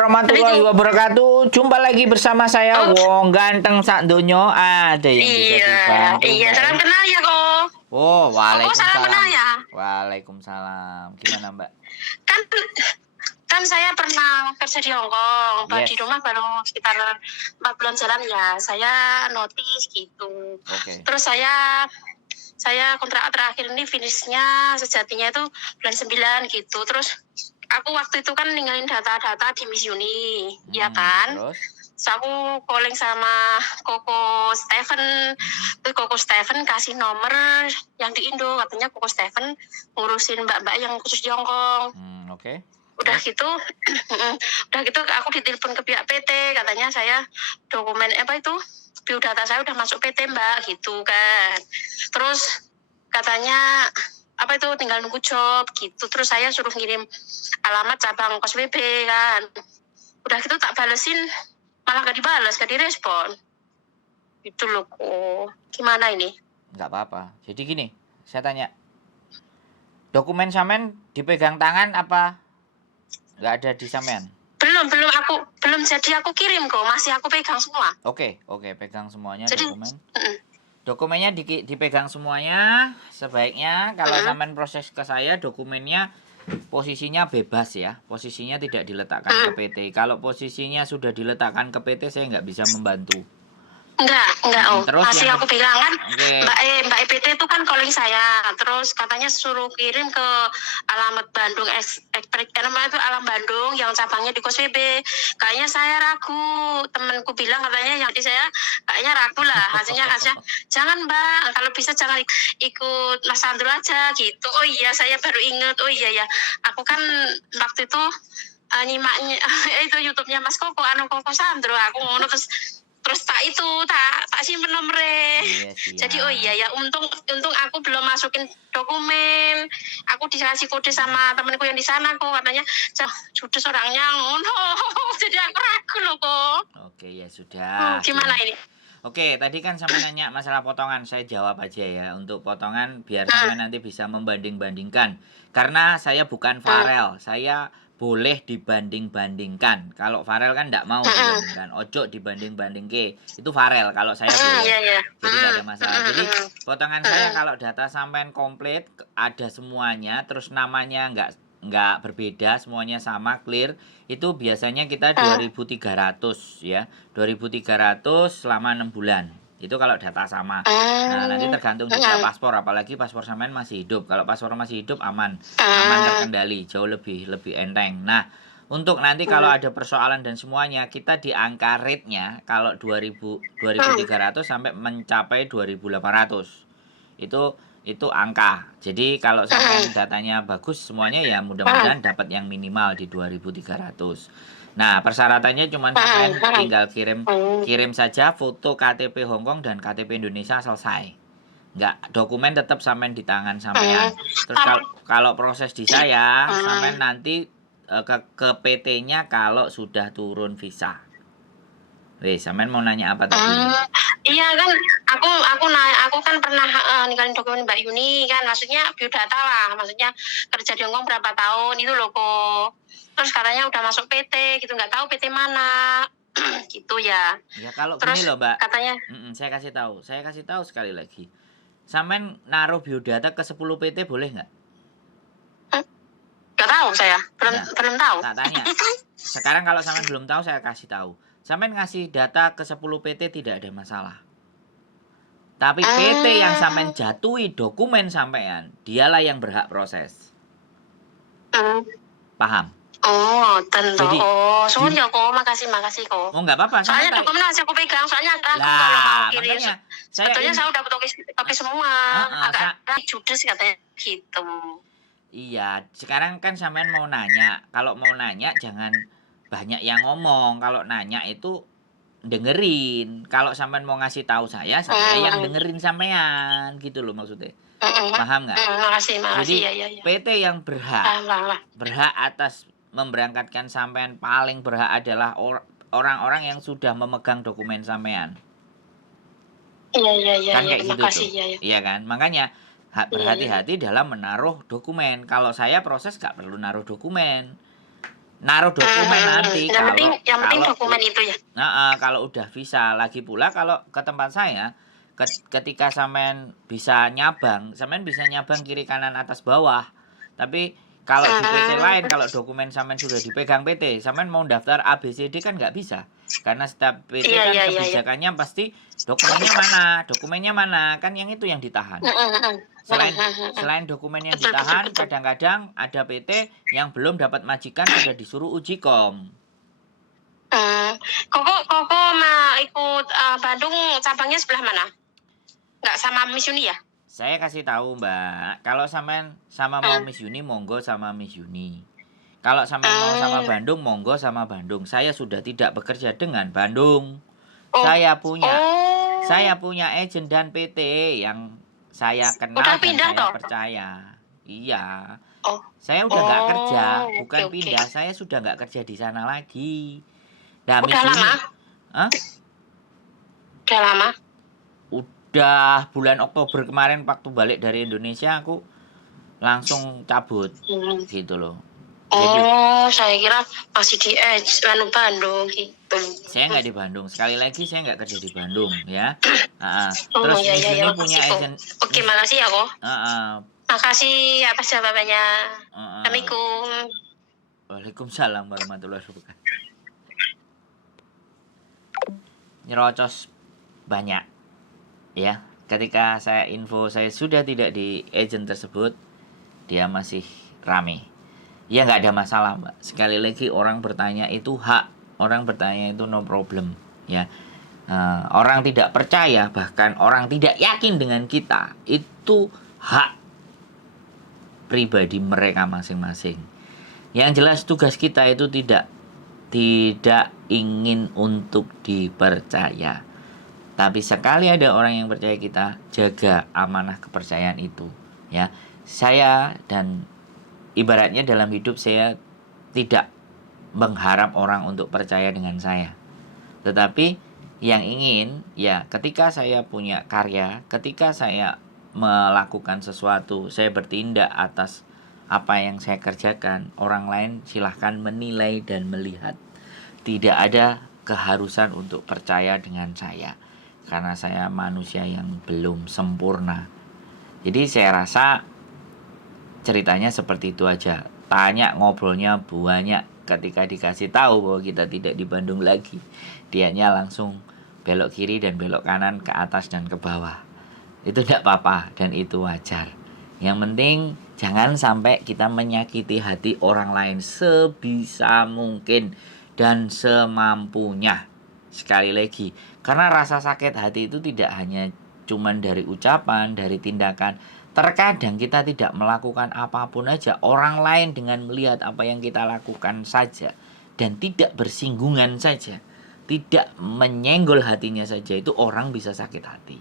warahmatullahi wabarakatuh. Jumpa lagi bersama saya Oh, Wong Ganteng sak donya. Ada yang bisa iya, dibantu, iya. Mbak? Salam kenal ya, kok. Oh, Kok salam waalaikumsalam. kenal ya? Waalaikumsalam. Gimana, Mbak? Kan kan saya pernah kerja di Hong Kong. Di Yes. rumah baru sekitar 4 bulan jalan ya. Saya notice gitu. Oke. Terus saya kontrak terakhir ini finishnya sejatinya itu bulan 9 gitu. Terus aku waktu itu kan ninggalin data-data di Miss Uni, ya kan? Terus? So, aku calling sama Koko Steven. Terus Koko Steven kasih nomor yang di Indo. Katanya Koko Steven ngurusin mbak-mbak yang khusus di Hong Kong. Oke. Udah gitu, udah gitu aku ditelepon ke pihak PT. Katanya saya dokumen biodata saya udah masuk PT mbak gitu kan. Terus katanya tinggal nunggu job gitu. Terus saya suruh ngirim alamat cabang kos BB kan. Udah gitu tak balesin, malah gak dibalas, gak direspon. Itu loh kok. Gimana ini? Nggak apa-apa. Jadi gini, saya tanya. Dokumen sampean dipegang tangan apa nggak ada di sampean? Belum jadi aku kirim kok, masih aku pegang semua. Oke, pegang semuanya Jadi, dokumen. Dokumennya dipegang semuanya. Sebaiknya kalau sampean proses ke saya, dokumennya posisinya bebas ya. Posisinya tidak diletakkan ke PT. Kalau posisinya sudah diletakkan ke PT, saya nggak bisa membantu. Enggak, Terus masih aku pegang kan. Oke. Mbak EPT itu kan calling saya, terus katanya suruh kirim ke alamat Bandung itu Alam Bandung yang cabangnya di Kos BB. Kayaknya saya ragu, temanku bilang katanya yang di saya kayaknya ragu lah. Hasilnya jangan mbak, kalau bisa jangan ikut Mas Sandro aja gitu. Oh iya, saya baru inget. Oh iya ya, aku kan waktu itu nyimaknya itu YouTube-nya Mas Koko Sandro. Aku ngono terus tak simpen nomornya. Jadi oh iya ya, untung aku belum masukin dokumen. Aku dikasih kode sama temanku yang di sana kok, katanya judes orangnya ngono. Jadi aku ragu loh kok. Oke, ya sudah. Gimana ini? Oke, tadi kan sampai nanya masalah potongan, saya jawab aja ya. Untuk potongan biar sampai nanti bisa membanding-bandingkan. Karena saya bukan Farel, saya boleh dibanding-bandingkan. Kalau Farel kan enggak mau dibandingkan. Ojo dibanding-bandingke. Itu Farel, kalau saya boleh. Iya. Jadi enggak ada masalah. Jadi potongan saya kalau data sampean komplit, ada semuanya, terus namanya enggak berbeda, semuanya sama, clear. Itu biasanya kita 2.300 ya. 2.300 selama 6 bulan. Itu kalau data sama. Nah, nanti tergantung juga paspor, apalagi paspor sampean masih hidup. Kalau paspor masih hidup aman terkendali, jauh lebih enteng. Nah, untuk nanti kalau ada persoalan dan semuanya, kita di angka rate-nya kalau 2.300 sampai mencapai 2.800. Itu angka. Jadi kalau sampean datanya bagus semuanya ya mudah-mudahan dapat yang minimal di 2.300. Nah, persyaratannya cuma sampean tinggal kirim saja foto KTP Hong Kong dan KTP Indonesia, selesai. Enggak, dokumen tetap sampean di tangan sampean. Terus kalau proses di saya, sampean nanti ke PT-nya kalau sudah turun visa. Wes, sampean mau nanya apa tadi? Iya kan, aku kan pernah ninggalin dokumen Mbak Yuni kan, maksudnya biodata lah, maksudnya kerja di Hong Kong berapa tahun itu loh kok. Terus katanya udah masuk PT gitu, nggak tahu PT mana. Gitu ya. Ya kalau Terus gini loh Mbak, katanya saya kasih tahu sekali lagi. Sampean naruh biodata ke 10 PT boleh nggak? nggak tahu saya, belum tahu. Tak tanya. Sekarang kalau sampean belum tahu, saya kasih tahu. Sampean ngasih data ke 10 PT tidak ada masalah. Tapi PT yang sampean jatuhi dokumen sampean, dialah yang berhak proses. Paham? Oh, tentu. Jadi, suwun ya kok, makasih kok. Oh, nggak apa-apa. Soalnya dokumen masih aku pegang, soalnya aku kalau mau kirim. Sebetulnya saya udah toki semua. Agak judes katanya gitu. Iya, sekarang kan sampean mau nanya. Kalau mau nanya jangan banyak yang ngomong. Kalau nanya itu dengerin. Kalau sampean mau ngasih tahu saya yang dengerin sampean, gitu loh maksudnya. Paham nggak? Makasih. Jadi ya. PT yang berhak atas memberangkatkan sampean, paling berhak adalah orang-orang yang sudah memegang dokumen sampean. Iya. Kan kayak gitu Makasih, tuh. ya. Iya kan? Makanya berhati-hati dalam menaruh dokumen. Kalau saya proses nggak perlu naruh dokumen. naruh dokumen nanti Yang penting kalau dokumen itu ya. kalau udah visa. Lagi pula kalau ke tempat saya, ketika sampean bisa nyabang kiri kanan atas bawah. Tapi kalau di PT lain, kalau dokumen sampean sudah dipegang PT, sampean mau daftar ABCD kan nggak bisa. Karena setiap PT kan kebijakannya pasti dokumennya mana, kan yang itu yang ditahan. Selain dokumen yang ditahan, kadang-kadang ada PT yang belum dapat majikan sudah disuruh uji kom. Koko mau ikut Bandung cabangnya sebelah mana? Nggak sama Miss Uni ya? Saya kasih tahu Mbak, kalau sampean sama mau Miss Uni, monggo sama Miss Uni. Kalau sampean mau sama Bandung, monggo sama Bandung. Saya sudah tidak bekerja dengan Bandung. Saya punya agen dan PT yang saya kenal dan saya percaya. Iya. Saya udah nggak kerja, bukan pindah. Saya sudah nggak kerja di sana lagi. Nah, udah lama? Udah lama? Udah bulan Oktober kemarin waktu balik dari Indonesia aku langsung cabut gitu loh. Jadi, saya kira masih di Bandung gitu. Saya nggak di Bandung. Sekali lagi saya nggak kerja di Bandung ya. Terus ini punya agent. Oke, makasih ya kok. Makasih atas jawabannya. Assalamualaikum. Waalaikumsalam warahmatullahi wabarakatuh. Nyerocos banyak ya. Ketika saya sudah tidak di agent tersebut, dia masih rame. Ya nggak ada masalah Mbak. Sekali lagi orang bertanya itu hak. Orang bertanya itu no problem ya. Orang tidak percaya, bahkan orang tidak yakin dengan kita, itu hak pribadi mereka masing-masing. Yang jelas tugas kita itu tidak ingin untuk dipercaya. Tapi sekali ada orang yang percaya kita, jaga amanah kepercayaan itu ya. Saya dan ibaratnya dalam hidup saya tidak mengharap orang untuk percaya dengan saya. Tetapi yang ingin ya ketika saya punya karya, ketika saya melakukan sesuatu, saya bertindak atas apa yang saya kerjakan, orang lain silahkan menilai dan melihat. Tidak ada keharusan untuk percaya dengan saya, karena saya manusia yang belum sempurna. Jadi saya rasa ceritanya seperti itu aja. Tanya, ngobrolnya banyak. Ketika dikasih tahu bahwa kita tidak di Bandung lagi, dianya langsung belok kiri dan belok kanan, ke atas dan ke bawah. Itu tidak apa-apa dan itu wajar. Yang penting jangan sampai kita menyakiti hati orang lain sebisa mungkin dan semampunya. Sekali lagi, karena rasa sakit hati itu tidak hanya cuman dari ucapan, dari tindakan. Terkadang kita tidak melakukan apapun aja, orang lain dengan melihat apa yang kita lakukan saja dan tidak bersinggungan saja, tidak menyenggol hatinya saja, itu orang bisa sakit hati.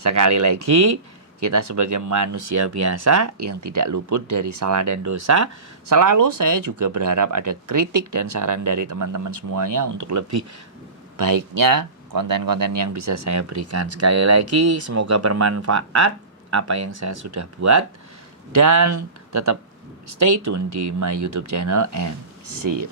Sekali lagi, kita sebagai manusia biasa yang tidak luput dari salah dan dosa, selalu saya juga berharap ada kritik dan saran dari teman-teman semuanya untuk lebih baiknya konten-konten yang bisa saya berikan. Sekali lagi, semoga bermanfaat apa yang saya sudah buat, dan tetap stay tune di my YouTube channel and see you.